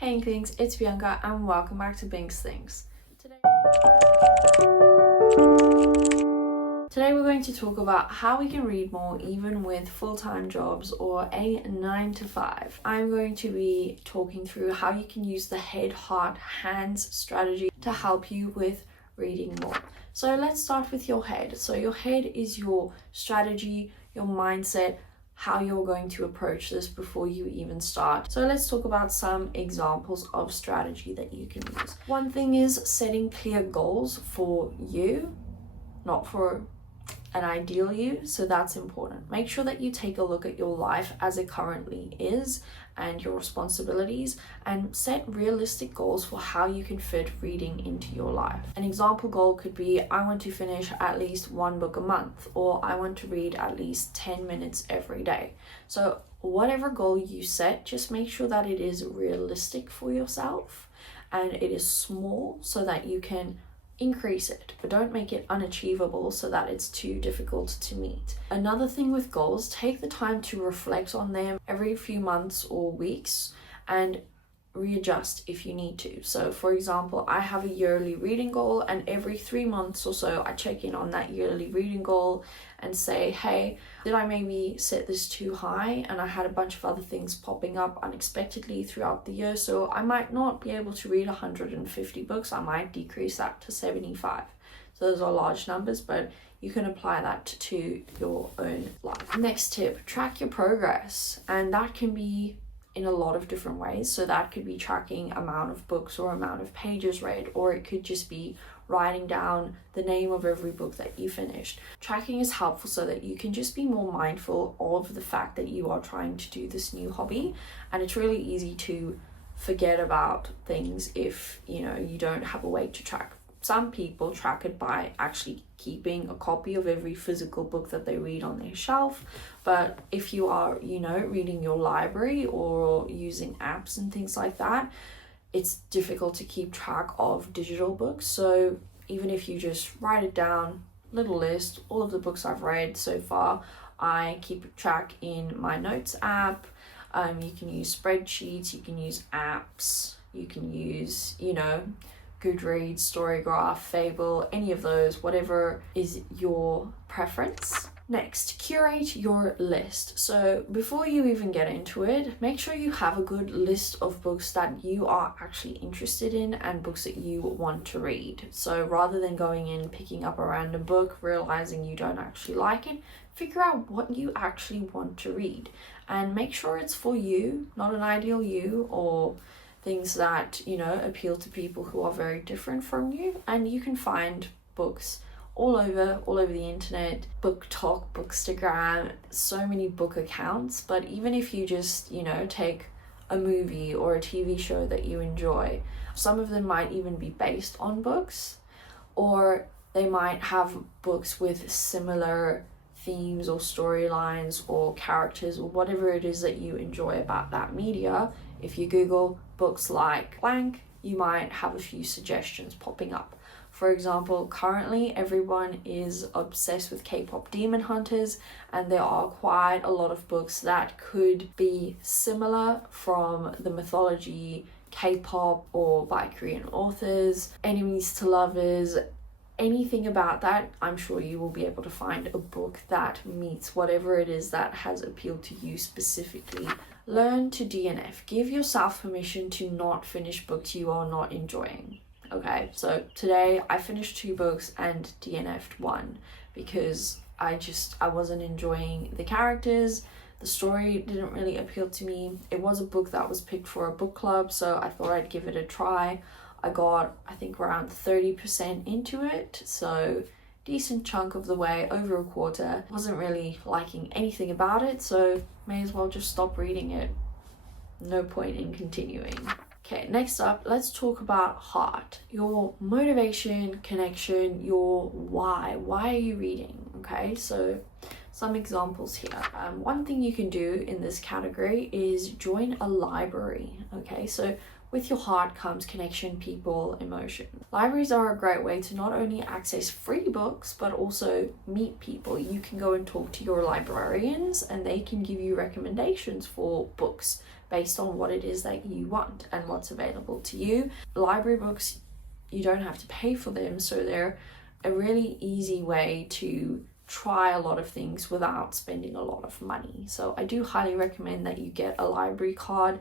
Hey Inklings, it's Bianca and welcome back to Bink's Things. Today we're going to talk about how we can read more even with full-time jobs or a 9 to 5. I'm going to be talking through how you can use the head, heart, hands strategy to help you with reading more. So let's start with your head. So your head is your strategy, your mindset, how you're going to approach this before you even start. So let's talk about some examples of strategy that you can use. One thing is setting clear goals for you, not for an ideal you, so that's important. Make sure that you take a look at your life as it currently is and your responsibilities, and set realistic goals for how you can fit reading into your life. An example goal could be, I want to finish at least one book a month, or I want to read at least 10 minutes every day. So whatever goal you set, just make sure that it is realistic for yourself and it is small so that you can increase it, but don't make it unachievable so that it's too difficult to meet. Another thing with goals, take the time to reflect on them every few months or weeks and readjust if you need to. So for example, I have a yearly reading goal, and every 3 months or so I check in on that yearly reading goal and say, hey, did I maybe set this too high and I had a bunch of other things popping up unexpectedly throughout the year, so I might not be able to read 150 books, I might decrease that to 75. So those are large numbers, but you can apply that to your own life. Next tip, track your progress, and that can be in a lot of different ways. So that could be tracking amount of books or amount of pages read, or it could just be writing down the name of every book that you finished. Tracking is helpful so that you can just be more mindful of the fact that you are trying to do this new hobby, and it's really easy to forget about things if you don't have a way to track. Some people track it by actually keeping a copy of every physical book that they read on their shelf. But if you are, reading your library or using apps and things like that, it's difficult to keep track of digital books. So even if you just write it down, little list, all of the books I've read so far, I keep track in my notes app. You can use spreadsheets, you can use apps, you can use, Goodreads, Storygraph, Fable, any of those, whatever is your preference. Next, curate your list. So before you even get into it, make sure you have a good list of books that you are actually interested in and books that you want to read. So rather than going in, picking up a random book, realizing you don't actually like it, figure out what you actually want to read and make sure it's for you, not an ideal you, or things that appeal to people who are very different from you. And you can find books all over the internet, BookTok, Bookstagram, so many book accounts. But even if you just take a movie or a TV show that you enjoy, some of them might even be based on books, or they might have books with similar themes or storylines or characters or whatever it is that you enjoy about that media. If you Google books like blank, you might have a few suggestions popping up. For example, currently everyone is obsessed with K-pop Demon Hunters, and there are quite a lot of books that could be similar from the mythology, K-pop, or by Korean authors, enemies to lovers, anything about that. I'm sure you will be able to find a book that meets whatever it is that has appealed to you specifically. Learn to DNF. Give yourself permission to not finish books you are not enjoying. Okay, so today I finished 2 books and DNF'd one because I wasn't enjoying the characters. The story didn't really appeal to me. It was a book that was picked for a book club, so I thought I'd give it a try. I got, I think, around 30% into it, so decent chunk of the way, over a quarter. Wasn't really liking anything about it, so may as well just stop reading it. No point in continuing. Okay, next up, let's talk about heart. Your motivation, connection, your why. Why are you reading? Okay, so some examples here. One thing you can do in this category is join a library. Okay, so with your heart comes connection, people, emotion. Libraries are a great way to not only access free books, but also meet people. You can go and talk to your librarians and they can give you recommendations for books based on what it is that you want and what's available to you. Library books, you don't have to pay for them, so they're a really easy way to try a lot of things without spending a lot of money. So I do highly recommend that you get a library card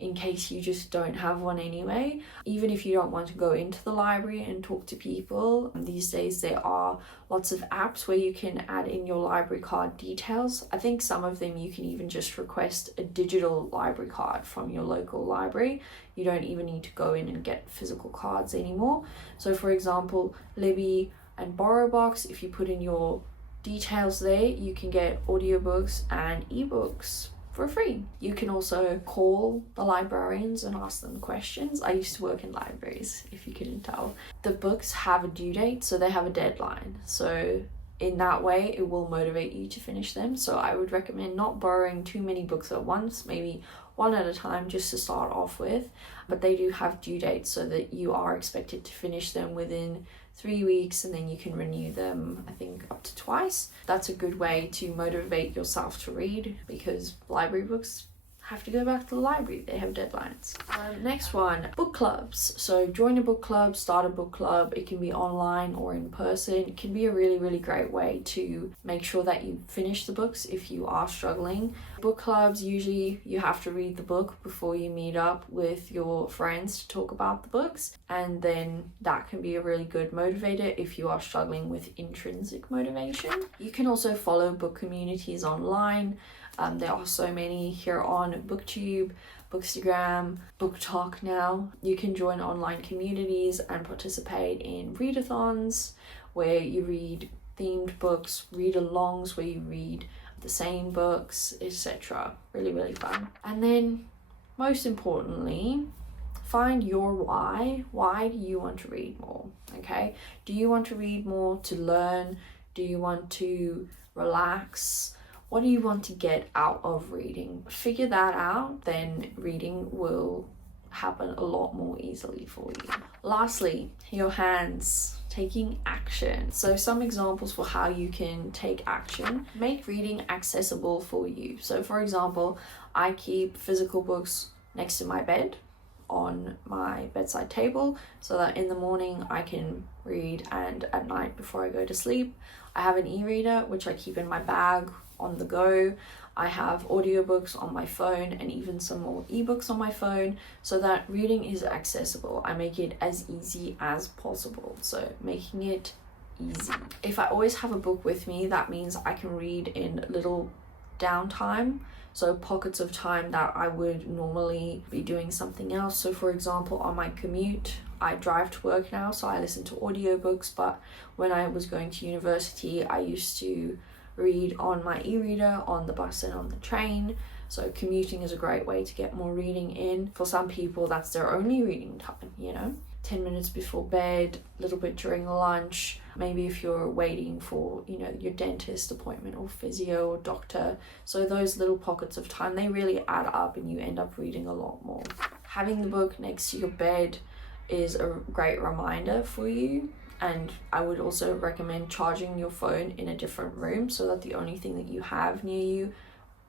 in case you just don't have one anyway. Even if you don't want to go into the library and talk to people, these days there are lots of apps where you can add in your library card details. I think some of them you can even just request a digital library card from your local library. You don't even need to go in and get physical cards anymore. So for example, Libby and BorrowBox, if you put in your details there, you can get audiobooks and ebooks for free. You can also call the librarians and ask them questions. I used to work in libraries, if you couldn't tell. The books have a due date, so they have a deadline. So in that way, it will motivate you to finish them. So I would recommend not borrowing too many books at once, maybe one at a time just to start off with. But they do have due dates so that you are expected to finish them within 3 weeks, and then you can renew them, I think, up to twice. That's a good way to motivate yourself to read, because library books have to go back to the library. They have deadlines. Next one, book clubs. So join a book club, start a book club. It can be online or in person. It can be a really, really great way to make sure that you finish the books if you are struggling. Book clubs, usually you have to read the book before you meet up with your friends to talk about the books, and then that can be a really good motivator if you are struggling with intrinsic motivation. You can also follow book communities online. There are so many here on BookTube, Bookstagram, BookTok now. You can join online communities and participate in readathons where you read themed books, read-alongs where you read the same books, etc. Really, really fun. And then, most importantly, find your why. Why do you want to read more? Okay? Do you want to read more to learn? Do you want to relax? What do you want to get out of reading? Figure that out, then reading will happen a lot more easily for you. Lastly, your hands. Taking action. So some examples for how you can take action. Make reading accessible for you. So for example, I keep physical books next to my bed on my bedside table so that in the morning I can read, and at night before I go to sleep. I have an e-reader which I keep in my bag on the go. I have audiobooks on my phone and even some more ebooks on my phone so that reading is accessible. I make it as easy as possible, so making it easy. If I always have a book with me, that means I can read in little downtime, so pockets of time that I would normally be doing something else. So for example, on my commute, I drive to work now, so I listen to audiobooks, but when I was going to university, I used to read on my e-reader on the bus and on the train. So commuting is a great way to get more reading in. For some people, that's their only reading time, you know. 10 minutes before bed, a little bit during lunch, maybe if you're waiting for, you know, your dentist appointment or physio or doctor. So those little pockets of time, they really add up and you end up reading a lot more. Having the book next to your bed is a great reminder for you. And I would also recommend charging your phone in a different room so that the only thing that you have near you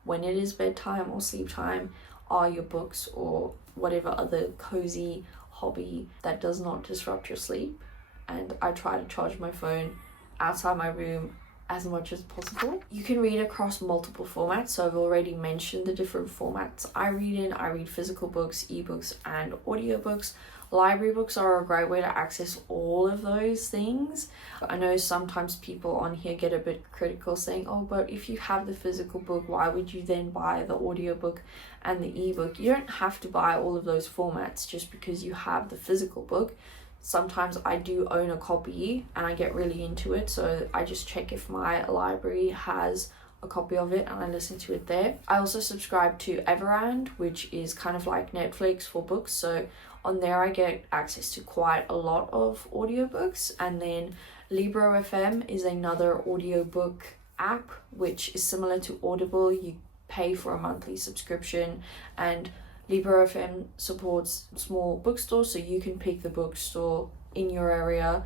when it is bedtime or sleep time are your books or whatever other cozy hobby that does not disrupt your sleep. And I try to charge my phone outside my room as much as possible. You can read across multiple formats. So I've already mentioned the different formats I read in. I read physical books, ebooks, and audiobooks. Library books are a great way to access all of those things. I know sometimes people on here get a bit critical saying, oh, but if you have the physical book, why would you then buy the audiobook and the ebook? You don't have to buy all of those formats just because you have the physical book. Sometimes I do own a copy and I get really into it, so I just check if my library has a copy of it and I listen to it there. I also subscribe to Everand, which is kind of like Netflix for books. So on there I get access to quite a lot of audiobooks. And then Libro FM is another audiobook app which is similar to Audible. You pay for a monthly subscription, and Libro FM supports small bookstores, so you can pick the bookstore in your area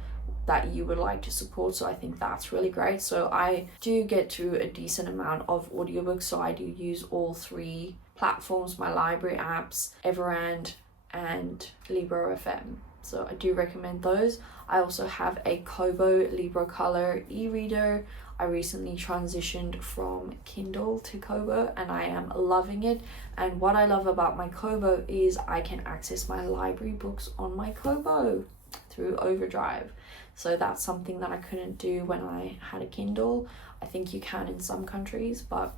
that you would like to support. So I think that's really great. So I do get to a decent amount of audiobooks, so I do use all three platforms, my library apps, Everand and Libro FM. So I do recommend those. I also have a Kobo Libro Color e-reader. I recently transitioned from Kindle to Kobo and I am loving it. And what I love about my Kobo is I can access my library books on my Kobo through Overdrive. So that's something that I couldn't do when I had a Kindle. I think you can in some countries, but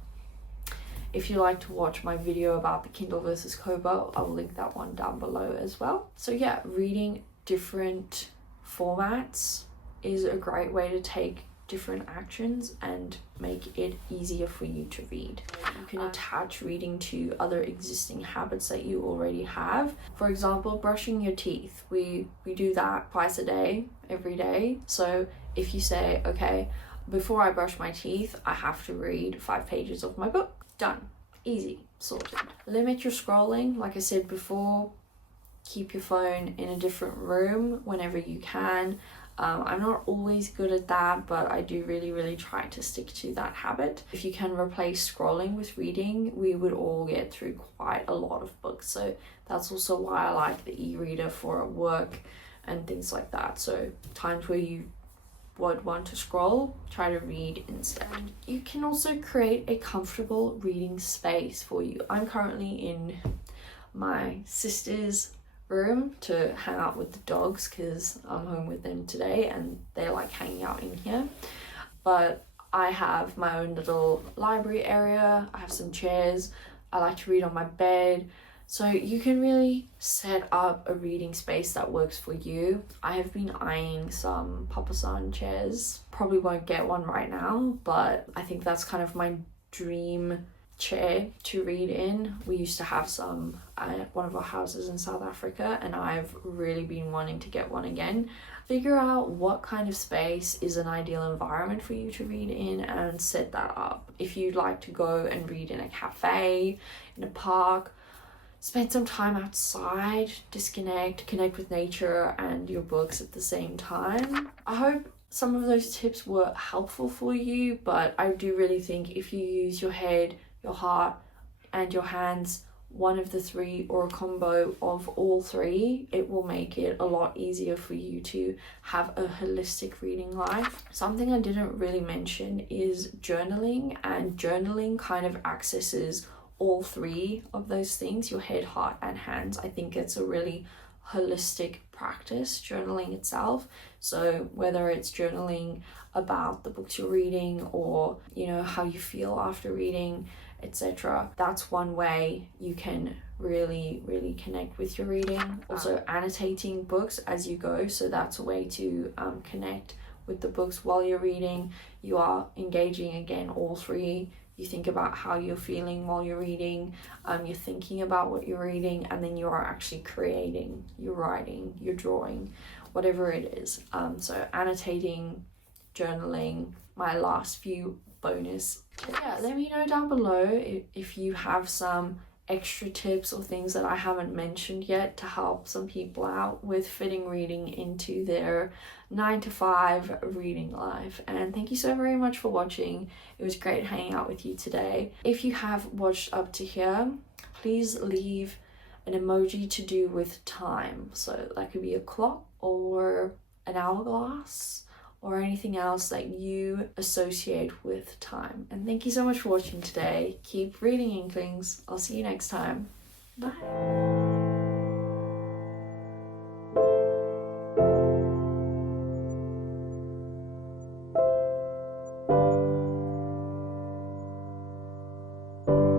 if you like to watch my video about the Kindle versus Kobo, I'll link that one down below as well. So yeah, reading different formats is a great way to take different actions and make it easier for you to read. You can attach reading to other existing habits that you already have. For example, brushing your teeth. We do that twice a day, every day. So if you say, okay, before I brush my teeth, I have to read 5 pages of my book. Done. Easy. Sorted. Limit your scrolling. Like I said before, keep your phone in a different room whenever you can. I'm not always good at that, but I do really try to stick to that habit. If you can replace scrolling with reading, we would all get through quite a lot of books. So that's also why I like the e-reader for work and things like that. So times where you would want to scroll, try to read instead. You can also create a comfortable reading space for you. I'm currently in my sister's room to hang out with the dogs because I'm home with them today and they like hanging out in here. But I have my own little library area. I have some chairs. I like to read on my bed. So you can really set up a reading space that works for you. I have been eyeing some papasan chairs. Probably won't get one right now, but I think that's kind of my dream chair to read in. We used to have some at one of our houses in South Africa and I've really been wanting to get one again. Figure out what kind of space is an ideal environment for you to read in and set that up. If you'd like to go and read in a cafe, in a park, spend some time outside, disconnect, connect with nature and your books at the same time. I hope some of those tips were helpful for you, but I do really think if you use your head, your heart and your hands, one of the 3 or a combo of all 3, it will make it a lot easier for you to have a holistic reading life. Something I didn't really mention is journaling, and journaling kind of accesses all 3 of those things, your head, heart and hands. I think it's a really holistic practice, journaling itself. So whether it's journaling about the books you're reading or, you know, how you feel after reading, etc., that's one way you can really connect with your reading. Also annotating books as you go, so that's a way to connect with the books while you're reading. You are engaging again all 3. You think about how you're feeling while you're reading, you're thinking about what you're reading, and then you are actually creating, you're writing, you're drawing, whatever it is. So annotating, journaling, my last few bonus tips. Yeah, let me know down below if you have some extra tips or things that I haven't mentioned yet to help some people out with fitting reading into their 9-to-5 reading life. And thank you so very much for watching. It was great hanging out with you today. If you have watched up to here, please leave an emoji to do with time. So that could be a clock or an hourglass or anything else that you associate with time. And thank you so much for watching today. Keep reading, Inklings. I'll see you next time. Bye.